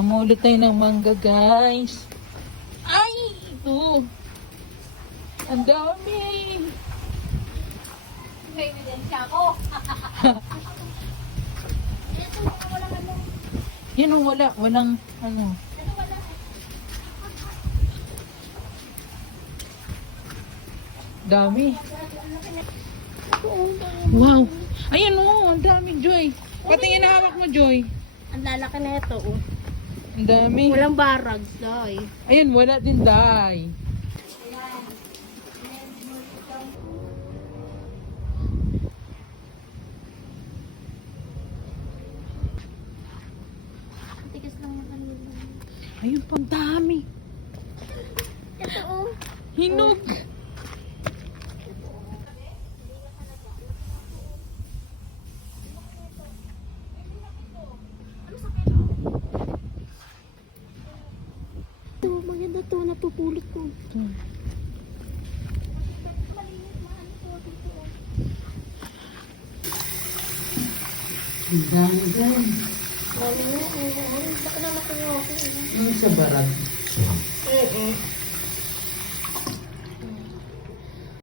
Namulot tayo ng mangga, guys. Ay! Ito. Ang dami. May ebidensya ko. Yan o, walang ano. Dami. Wow. Ayan o, ang dami, Joy. Patingin na hawak mo, Joy. Ang lalaki na ito, oh. Ang dami. Walang barag, Day. Ayan, wala din, Day. Tigas lang yung kanila. Ayun, pang dami. Ito, oh. Hinog. Ito, maganda to. Napupulot ko. Ang dami, guys. Mali nga, eh. Baka na makuha ko. Yung sa barag. Eh.